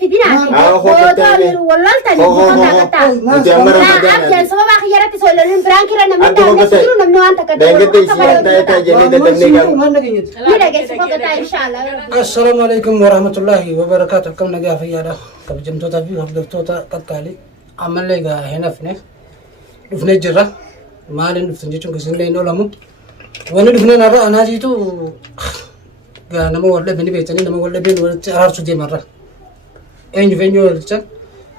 في دينا والله تاني انت امر رمضان سبب خيارات سوى لهم برانك لنا من ده نسيرو نمنو انت كده ان شاء الله. السلام عليكم ورحمة الله وبركاته. كم نجا في هذا كبجم توتا في هذا توتا كتالي عمل لي هنا فني جرا ما لين فنجتون كسين لين أولامو وانا دفنا نرى أنا جيتو قال نمو ولا بني بيتني نمو ولا بين ولا تعرف دي مرة إنج فينيو لتشان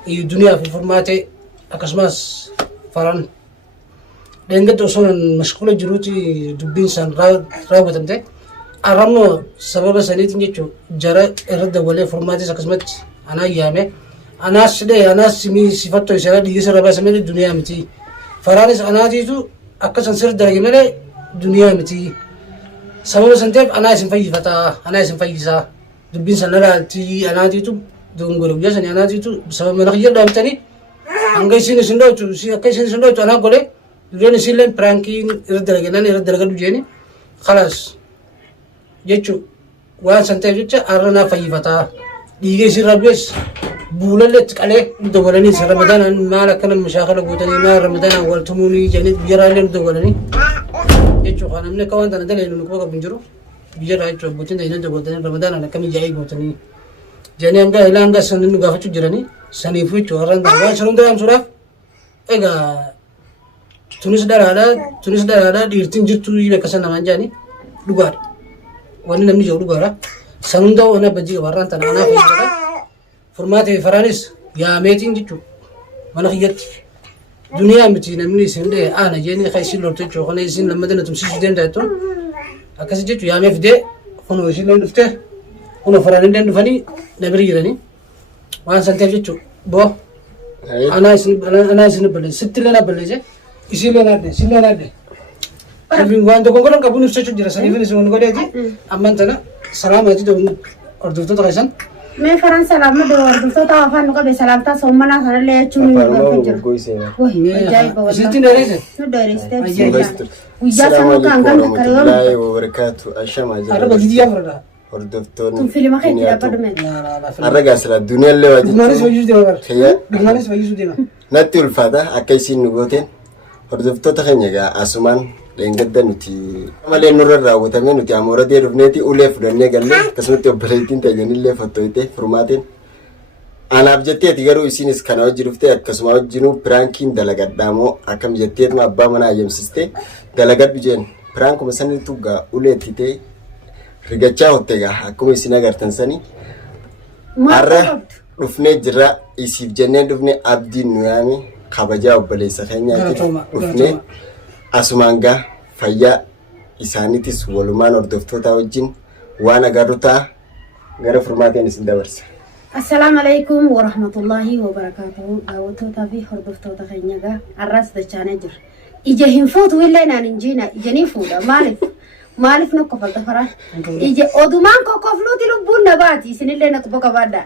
الدنيا في فورماتي أكسماس فران لين قد وصلنا مشكلة جروتي دبين سان راو بتمتى أرامو سبب سنيت نيجو جرا إرد ولا فورماتي أكسمات أنا يامه أنا سيدي أنا سمي صفات يسرا دي يسرا بس من الدنيا متي فرانس أنا جيتو أكسن سر درجة ملء الدنيا متي سبب سنتيب أنا اسم فاي فتا أنا اسم فاي سا دبين سنرا تي أنا جيتو دونغولو بيجاسني أنا جيتو بسبب من خير دام تاني أنغاي سين سندو تو سي أكاي سين سندو تو أنا قولي يرين سيلين برانكين إرد درجة ناني إرد درجة دوجيني خلاص جيتو وان سنتيب جيتو أرنا فاي فتا ديجي سير ربيس بوللت عليه دولاني سر رمضان ما لكنا مشاغل قوتني ما رمضان والتموني جنيد بيرالين دولاني يجوا خانم نكوان تنا دليل نكوان بنجرو بيجرا يجوا قوتين دينا دولاني رمضان أنا كم جاي قوتني جاني أنغا إلا أنغا سنين قافتو جراني سنيفوي جوارن دعوة شلون ده أم سورة إيجا تونس دارا ديرتين جتو يبكسن نمان جاني لغار واني نمني جو لغارا سنون ده وانا بجي وارن تنا أنا في جرا فرماتي فرانس يا ميتين جتو وانا خيرت دنيا متي نمني سنده أنا جاني خايسين لورتو جو خنا يسين لما دنا تمشي جدين داتو أكاسي جتو يا مفده خنو يسين لون دفته خنو فرانين دين دفني نبري جراني وان سنتي جتو بو أنا يسين بلي ست لنا بلي جه يسين لنا ده أبين وان دكون كلام كابون نفسه جرا سنيفين يسون كده جي أمان تنا سلام أجي دون أردوتو تكاسن मैं فرنسا ला मैं डोर दूसरा तो आफान नुका बेसलाम ता सोमना सारे ले चुनी فرمان कोई से ना वही जाए बाबा सिटी नरे से नो डरे स्टेप السلام عليكم ورحمة الله وبركاته الشام أنا بجدي يا فردا هردفتون तुम फिल्म खेलती है पर मैं لا الرجال سلا الدنيا اللي واجد دمانيس ويجوز ديما هي دمانيس ويجوز ديما نتي الفادا أكيسين نقطين هردفتو تخنيجا أسمان لينجدا نتي ما لين نور الراو تمين نتي أمورا دي رفنتي أولى فلانية قالنا كسمتي أبليتين تجاني اللي فتويته فرماتين أنا أبجتي أتجارو إسينس كانوا جرفتي كسماو جنو برانكين دلقات دامو أكم جتيت ما أبا منا أيام سيستي دلقات بجين برانكو مسني توجا أولى تيتي رجعتها هتجا أكم إسينا قرتن سني أره رفني جرا إسيف جنين رفني أبدي نيامي خبجا أبلي سخنيا رفني أسمانجا فيا إسانيتس ولمان أردفتو تاوجين وأنا قرطة غير فرماتين سندورس. السلام عليكم ورحمة الله وبركاته. أوتو تافي هردفتو تخينيجا الراس دشانجر. إجاهم فوت ولا نانجينا إجاني فودا مالف نكفل تفرح. إجا أدومان كوكفلو تلبون نباتي سنيلة نكبك بعدا.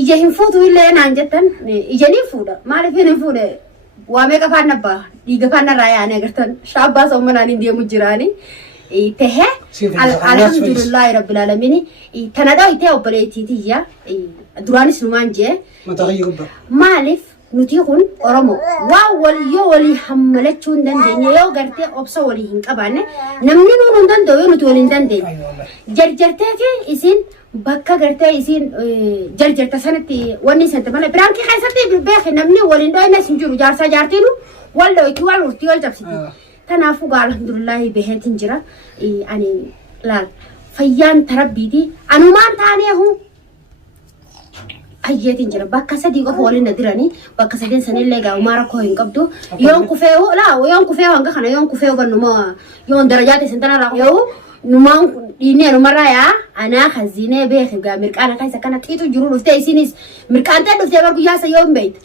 إجاهم فوت ولا نانجتن إجاني فودا مالف ينفودا. وامك فانا با ديغا فانا رايا نغرتن شابا سومنا ندي مجراني ته الحمد لله رب العالمين تنادا يتي اوبريتي تيا دراني سنمانجه متغيب مالف نتيخون اورمو واول يو ولي حملتون دندن يو غرتي اوبسو ولي هنقبان نمني نون دندو نتولين دندن جرجرتي اسين bakka gartee isiin jarjarta sanatti wanni sante mana biraanki keessatti beekhe namni waliin dho'ina sin jiru jaarsa jaartiinu wal dho'iti wal urtii wal cabsiti tanaafu gaa alhamdulillahi beheetin jira ani laal fayyaan tarabbiiti anumaan taaneehu ayyeetin jira bakka sadii qofa waliin nadiranii bakka sadeen sanillee gaa umaara koo hin qabdu yoon kufeehu yoon kufeehu hanga kana yoon kufeehu gannuma yoon darajaati santanarraa yoo numaan ini numarraa yaa anaa khazinee beekhe gaa mirqaana keessa kana xiitu jiru dhuftee isinis mirqaan ta'e dhuftee bar guyyaa sa yoo hin beeytu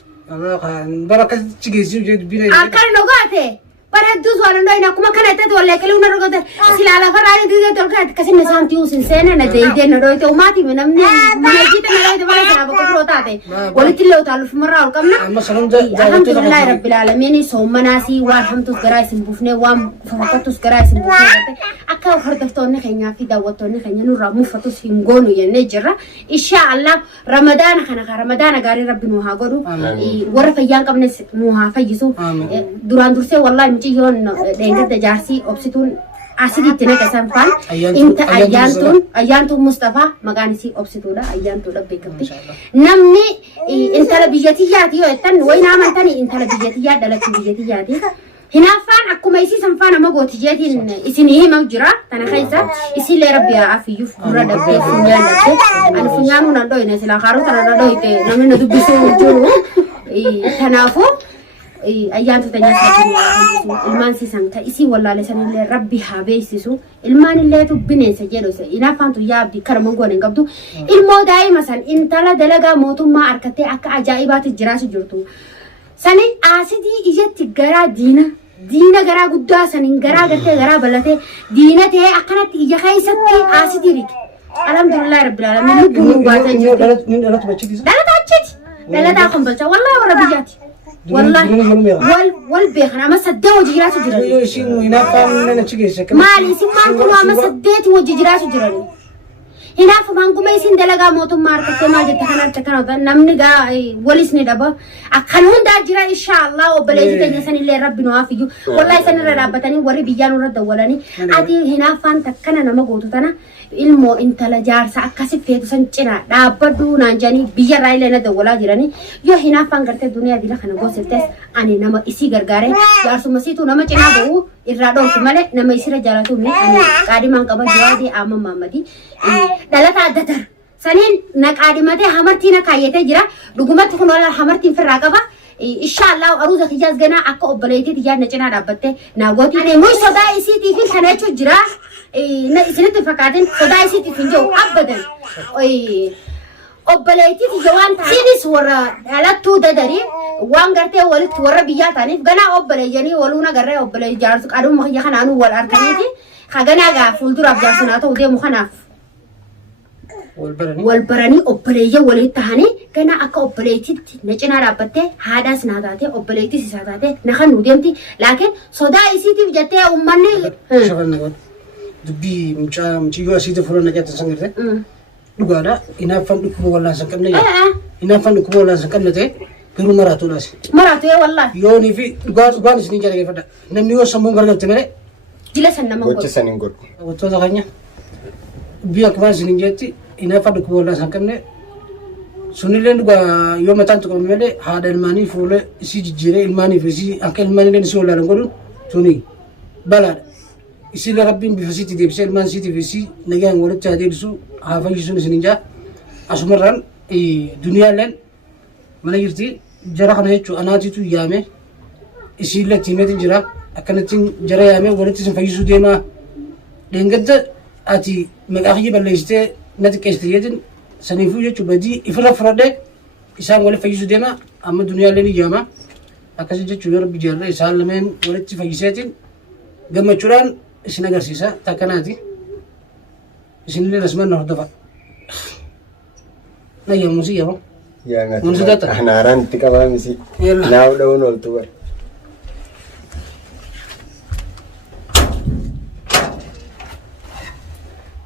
بركة تجيزي وجد بينا akkan dhugaate bareedduu waan hundoo akkuma kana itti wallee qiluu na rogote silaala farraani diidee tolkaa kasinne saamtii usin seena na deeyidee na dhoyte umaati namni mana jiite na dhoyte bara sana bakka biroo taate walitti illee utaaluuf marraa ol qabna alhamdulillahi rabbil aalamiin soomanaasii waan hamtuus garaa isin buufnee waan fakkattuus garaa isin buufnee akka hordoftoonni keenyaa fi daawwattoonni keenya nurraa muffatus hin goonu jennee jirra insha Allah ramadaana gaarii rabbi nu haa godhu warra fayyaan qabnes nu haa fayyisu duraan dursee wallahi miciyyoon dheengada jaarsii obsituun asiditti naqasan faan inta ayyaantuun Mustafaa maqaan isii obsituudha ayyaantuudha beekamti namni intala biyyatiyyaati yoo jettan wayna amantanii intala biyyatiyyaa dhalachuu biyyatiyyaati hinaafaan akkuma isii sanfaa nama gootijeetiin isinii himaa jira tana keessa isiillee rabbi afiyyuuf dura dhabbee funyaan dhabbee ani funyaanuu nan dhoyne silaa kaaruu tana na dhoyte namni na dubbisuu jiru kanaafuu ayyaantu tanya ilmaan sisan ta isi wallaale sanillee rabbi haa beeksisu ilmaan illee tu bineensa jedhose inaafaantu yaabdi karama goone qabdu ilmoo daa'ima san intala dalagaa mootummaa harkattee akka ajaa'ibaatti jiraatu jirtu sani asidii ijatti garaa diina garaa guddaa sanin garaa gartee garaa balate diina ta'ee akkanatti ija keessatti asidii riki alhamdulillah rabbil alamin lubbuun baatee jirti dalataa kan balcha wallahi warra biyyaati والله والبيخنا ما سدوا وجيرات جرالي يشينو هنا فان نتشيجيش مالي سمان كنا ما سديت وجيرات جرالي هنا فمان كم يسين دلقا موتو ماركت ما جت هنا تكنا نمني جا وليسني دبا أكنون دا جرا إن شاء الله وبلاي تجلسن اللي ربي نوافيجو والله سنة ربطاني وري بيجانو رد ولاني أدي هنا فان تكنا نما قوتو تنا ilmo intala jaarsa akkasi feetu san cina dhaabbadhu naan janii biyya raayillee na dawwalaa jirani yoo hinaafaan gartee duniyaa dila kana goosiftes ani nama isii gargaare jaarsuma siitu nama cinaa ba'u irraa dhooftu malee nama isira jaalatu mi ani qaadimaan qaba jawaadii amma maammadi dhalata addatar saniin na qaadimatee hamartii na kaayyatee jira dhugumatti kun wala hamartiin firraa qaba inshallah aruuza kijaas ganaa akka obboleetii yaa na cinaa dhaabbatte naa gooti ani muy sodaa isiitii fi kana jechuun jira isinitti fakkaatin sodaa isiitii fi jiru abbadan obboleetii fi jawaan taasinis warra dhalattuu dadarii waan gartee walitti warra biyyaa ta'aniif ganaa obboleeyyanii waluuna garree obbolee jaarsu qaaduma kiyya kanaanuu wal arganiiti kaganaa gaa fuulduraaf jaarsinaa ta'uu deemu kanaaf والبراني أبلية وليتهاني كنا أك أبليتي نجنا رابطة هذا سناداته أبليتي سناداته نخن وديمتي لكن صدا إسيتي بجتة أماني شغل نقول دبي مشيو أسيتي فلان نجات سنجرته لقانا إنا فن نكبو ولا سكمنا إنا فن نكبو ولا سكمنا تي كرو مراتو ناس مراتو يا والله يوني في لقانا سنين جالي فدا نمنيو سمون قرقت مره جلسنا نمون وجه سنين قرق وتوزع غنيا بيا كمان سنين جاتي ina fadu ko wala sakamne sunile nduga yo matan to mele hada ilmani fule isi jire ilmani fi si anke ilmani len so la ngodu tuni bala isi la rabbin bi fasiti de bisel man siti fi si naga ngolu ta de bisu hafa yisun sininja asmaran dunya len mana yirti jarahna hechu anati tu yame isi la timet jira akanatin jara yame walati sin fayisu dema dengadda ati magaxi baliste نتكيس تيجن سنفوج تبدي إفرا فرده إسام ولا فيجو ديما أما الدنيا اللي نجامة أكاسي جت ربي جرّ إسال لمن ولدت فيجساتين جمع شران إسنا قرسيسا تكناتي إسنا اللي رسمان نهضفا لا يا موسى يا ما يا نات إحنا ران تكلم مسي ناو دون والتوبر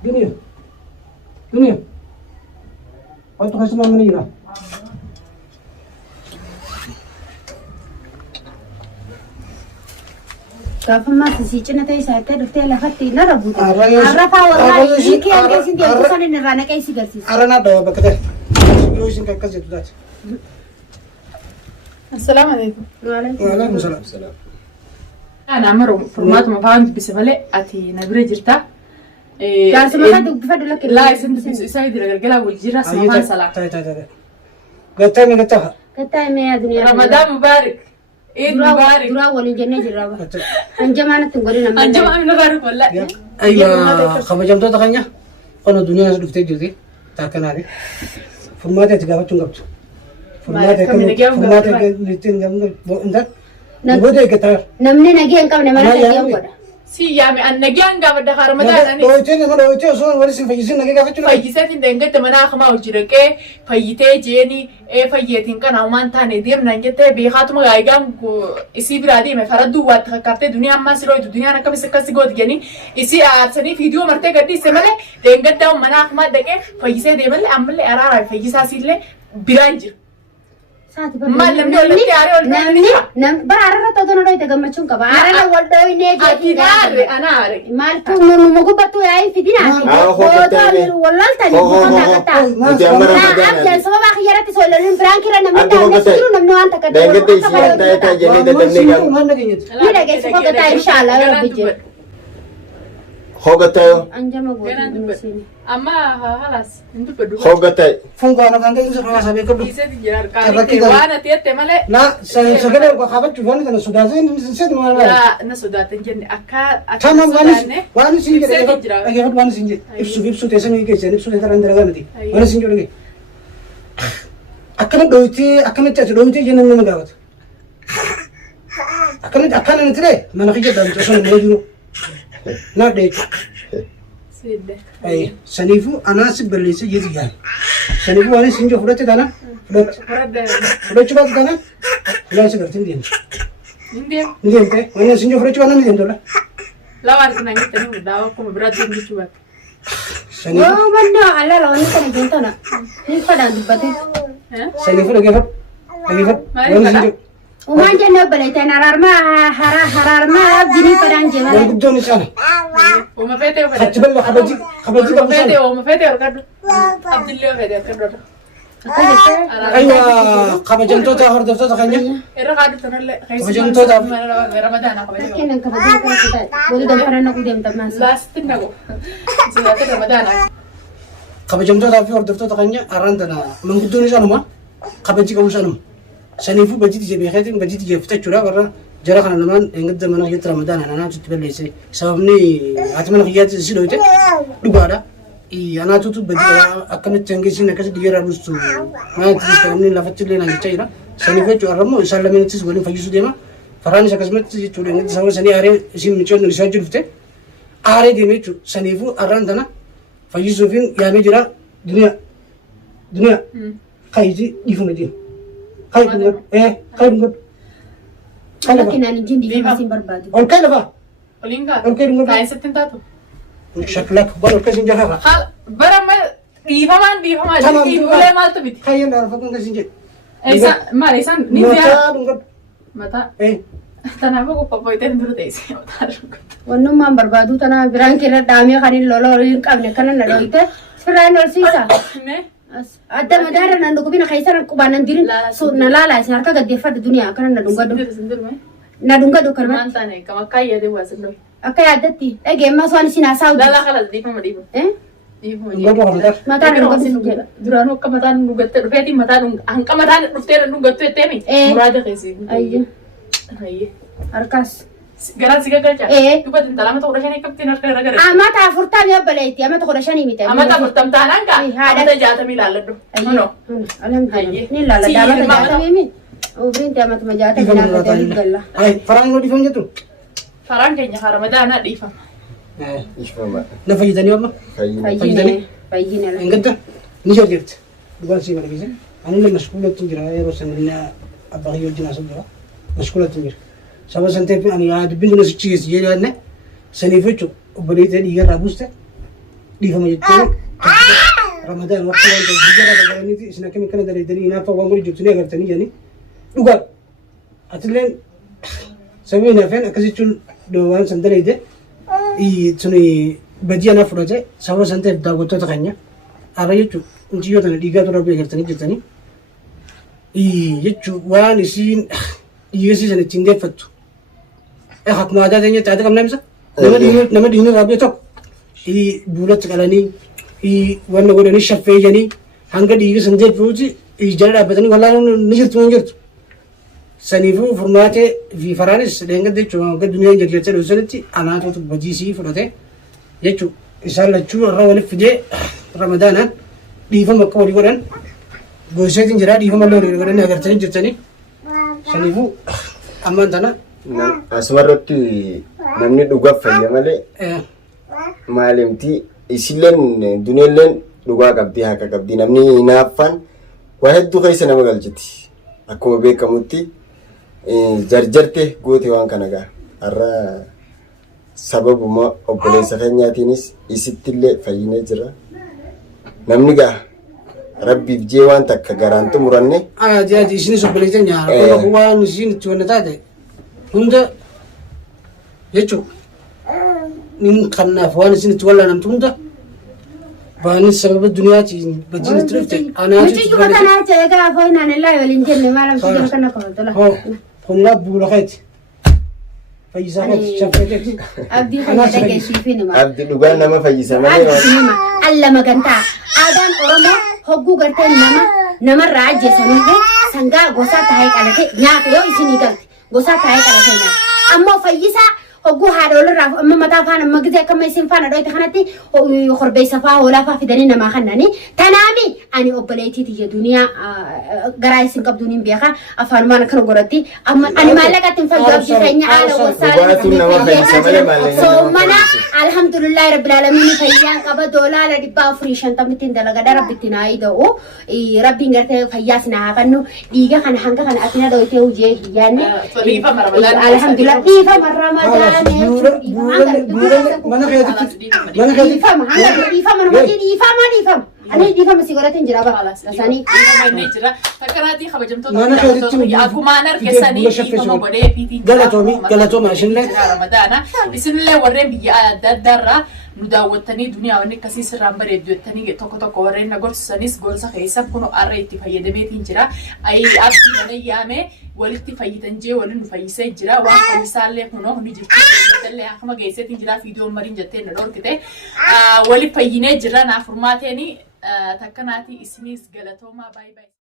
دنيا دنيا أنتوا خشمة منيرة كيف ما تسيجنا تيسا تدفتي لفتي نربو عرفا والله يجيكي أنكيسين دي أتصالي نرانا كيسي قرسيس أرانا دوا بكده يوشين كاكازي تدات السلام عليكم وعليكم السلام أنا أمرو فرمات ما فهمت بسفلة أتي نبرة جرتا لا سمعت بفضل لك لا يسند يساعد الرجال والجيرة سمعان صلاة تاي قتامي قتاها كتاي يا دنيا رمضان مبارك عيد مبارك درا ولي جنة جرابة أنجمانة تقولين أنجمان مبارك والله أيوة خبر تو تغنيا أنا دنيا نسلك تجدي تاكناري فرمات تجاوب تنقبت فرمات لتين قبل عندك Nagoota eeggataa. namni nagee hin qabne mana nagee godha. Si yaame an nagaan gaafa dakar Ramadaan ani. Dhooyitee nama dhooyitee osoo wali sin fayyisin nagee gaafachuu dhabe. Fayyiseetiin deengatti mana akamaa hojii dhaqee fayyitee jeeni fayyeetiin kan hawmaan taane deemnaan jettee beekaatuma gaayigaan isii biraa deeme faradduu waatti kakkaartee duniyaan ammaa sirooyitu duniyaan akkamis akkasi gooti jennii isii aarsanii fiidiyoo martee gadhiisse malee deengatti mana akamaa dhaqee fayyisee deemallee ammallee araaraa fayyisaasiillee biraan jira. Maal namni walitti aaree ol namni bara ararra ta'uu na dhooyite gammachuun qaba. Ararra wal dhooyinee jechuudha. Ati ana aare. Maaltu nu gubbattu yaa'ii fidinaa. Wallaaltanii buufataa gataa. Nuti amma Ramadaan. Abdaan sababa akhiyaratti soololiin biraan kira namni daandii jiru namni waan takka Deengatti isii ta'ee jennee dadhabnee gaafa. Maal nageenyatti. ni dhageessu fogataa inshaallah yoo rabbi jedhe. Hoogatayo. Anjama Ganaan godhu. dubbadhu. Amma halas hin dubbadhu. Hoogatayo. Fungaana kan ka'insa karaa sabee qabdu. Fayyiseetiin jira harkaan waan ati jette malee. Na sagalee kaafachuuf waan kana sodaatee seetu maal Na sodaatan jenne akka Tama sodaanne. waan isin jedhe Ibseetiin jira. dhaggeeffatu waan isin jedhe ibsuu teessamii keessan ibsuu teessan dalagaa miti waan isin jedhe akkana dhooyitee akkamitti ati dhooyitee jennan nama gaafata akkamitti akkana niti dhee mana kiyya dhaamte osoo nama jiru naaf dhee Sidde. saniifuu anaasi balleessee jeeti gaane saniifuu waan isin jedhe fudhatte taana fudhatte Fudhadda. fudhachuu baatu taana ilaalcha gartee ni deemte Indiya. ni deemte waan isin jedhe fudhachuu baatu ni deemte ola Lawaan kana jettanii daawa akkuma biraatti hin jechuu baate. saniifuu Yoo mannoo alala wanni kana jeentana ni fadhaan dubbate. saniifuu dhaggeeffatu dhaggeeffatu waan isin jedhe Umaan jennee obboleettiin haraarmaa binii fadhaan jebale. gurguddoon isaanii Ooma feetee achi fedhe. balla kabajii Ooma qabu feetee isaanii ooma feetee harkadhu. Abdillee feetee harkadhu. Akka jettee aywa kabajamtoota hordoftoota keenya Irra kaadhu tanallee. Kabajamtootaaf. Ramadaana kabajamtoota. kennan kabajaa kana fidaa. Walii gamfara naquu deemta maas. Laastiin nagu. Siyaasa Ramadaana. kabajamtootaa fi hordoftoota keenya har'aan tana manguddoon isaanuma kabajii qabu isaanuma saniifuu bajjiti jee beekeetiin bajjiti jee fitachuudha warra jara kana lamaan engadda mana kiyyatti ramadaana anaatutti balleesse sababni haati mana kiyyaatti si dhoyte dhugaadha anaatutu bajjii akkamitti hangeessiin akkasi dhiyyeerraa buustu maalitti buustu lafatti illee naan jechaa jira saniifuu jechuudha har'ammoo isaan lameenittis waliin fayyisuu deema faraanis akkasumatti jechuudha engaddi sababa sanii aaree isiin micoonni isaa jirufte aaree deeme jechuudha saniifuu har'aan tana fayyisuufiin yaamee jira duniyaa kaayiti dhiifuma jiru kaayi dhungadhu kaayi dhungadhu Akka naan ijjiin dhiifama siin barbaadu. ol kaayi lafaa Oliin kaa. ol kaayi dhungadhu Taa'insitti hin taatu. shaklak waan ol kaayi jahaa Haala baramma dhiifamaan dhiifamaa Tamam, jirti dhiifama. ulee maaltu biti. kaayi yalla arfatu kasin jedhu Isaan maal isaan ni ziyaara. mataa dhungadhu Mataa. Tanaafuu qophooyteen dura teessee mataa dhungadhu. Wannummaan barbaaduu tana biraan keerra dhaamee kan hin lola hin qabne kana na dhoyte firaan horsiisa. Adda madaara nan dhugubina keessa nan qubaan nan dirin na laala isin harka gaddeeffadhu duniyaa kana na dhungadu. Na dhungadu kanuma Maan taane kam akka yaade waa sinno. akka yaaddatti dhageemmas waan isin haasaa Lala hojjetu. kalas dhiifama dhiifama. Dhiifama dhungadhu kana mataa Mataan dhungadu sin jedha. Duraanuu akka mataan dhugattee dhufeetiin mataan hanqa mataan dhuftee dhugattu jetteemi. Muraada keessi. Ayye Ayye. harkas. Garaan si gaggalcha. Eh. Dubbatti intala amata kudha shanii qabtiin harka irra gara. Amata afurtamii obboleetti amata kudha shanii miti. Amata afurtam taanaan kaa. Haadha. Amata jaatamii laalladhu. Kunoo. Alhamdulillah. Ni laala Si daamata ilma jaatamii mi. Obriin amata jaatamii laala galla. ay faraan yoo dhiifam jettu Faraan keenya haa Ramadaanaa dhiifama. Ifama. na fayyadanii amma Fayyina. Fayyine. Fayyine. engadda ni jirti dhugaan sii malakise anillee mashkuulatti jira yeroo sanillee abbaa kiyyoo wajjin asoo jira mashkuulatti jira saba santeef ani yaa dubbin na sichi geessi jedhee yaadne saniif jechuudha obboleettii dhiigarraa buuste dhiifama jettee ramadaan waqtii waan ta'eef dhiigarraa dabalaniiti isin akkami kana daleedanii hinaafa waan godhi jirtu ni agartanii jedhanii dhugaa atilleen sababii naafeen akkasichuun waan san daleede tuni bajii anaaf fudhate sababa san ta'eef daawwattoota keenya har'a jechuun injiyoo tana dhiigaa tura biyya gartanii jirtanii jechuun waan isiin dhiyeessisan ittiin deeffattu akkuma aadaa teenyatti aadaa qabnaa misa nama dhiigni irraa biyya tokko buulatti qalanii wanna godhanii shaffeeyanii hanga dhiiga san deeffuuti jala dhaabbatanii wallaan ni jirtu ni jirtu saniifuu furmaatee fi faraanis dheengadde jechuun hanga duniyaan jaljettee dhoosanitti anaatootu bajiisii fudhate jechuun isaan lachuu irra waliif fidee ramadaanaan dhiifama akka walii godhan goseetiin jira dhiifama illee walii godhanii agartanii jirtanii saniifuu Amma tana. Asumarratti namni dhugaa fayya malee maalimti isileen duneelleen dhugaa qabdi haqa qabdi namni hinaaffaan waa hedduu keessa nama galchiti akkuma beekamutti jarjarte goote waan kana gaa har'a sababuma obboleessa keenyaatiinis isittillee fayyinee jira namni gaa rabbiif jee waan takka garaan xumuranne jaati isinis obboleessa nyaara waan isin itti wanna taate hunda jechuun nin kanaaf waan isin itti wallanamtu hunda baanis sababa duniyaatiin bajjin itti dhufte Nuti juga tanah cek apa ini nilai walin jenne malam sih kan aku betul. Kunlah bulu kait. Faizah kait, siapa kait? Abdi kan ada kayak sifin mah. abdi dhugaa nama fayyisa malee waan Allah maganta. Adan Oromo hoggu garteen nama raja sanute sangga gosa tahe kalate nyaate yo isini galti. Gosa tahe kalate nyaate. Amma fayyisa hoggu haadha raf amma mataa faana amma gizee akkama isin faana dhoyte kanatti korbeessa faa hoolaa faa fidanii namaa kannani tanaami ani obboleettiiti je duniyaa garaa isin qabduun hin beeka afaanumaan akkana godhatti amma ani maallaqatti hin fayyu abdii keenya haala wasaala soomana alhamdulillahi rabbil aalamiin fayyaan qaba doolaara 450 dalagadha rabbitti naa ida'u rabbiin gartee fayyaas naa hafannu dhiiga kana hanga kana atina dhoyte hujee hiyyaanne alhamdulillah dhiifa marramadaan mana Ani diifama si godhatin jira bara sani jira takkanati kabajamtoota akkuma argesanii diifama godhee fiitii galatooma ishinlee ramadaana isinillee warreen biyya adda addaarraa nu daawwattanii duniyaa wanni akkasii sirraan bareedu jettanii tokko warreen na gorsanis gorsa keessan kun arra itti fayyadameetiin jira abdii mana yaame walitti fayyitan jee waliin nu fayyisee jira waan fayyisaallee kunoo ni jirti akkuma geesseetiin jira viidiyoon mariin jettee na dhorkite walitti fayyinee jira naaf furmaateeni takkanaatii isinis galatoomaa baay'ee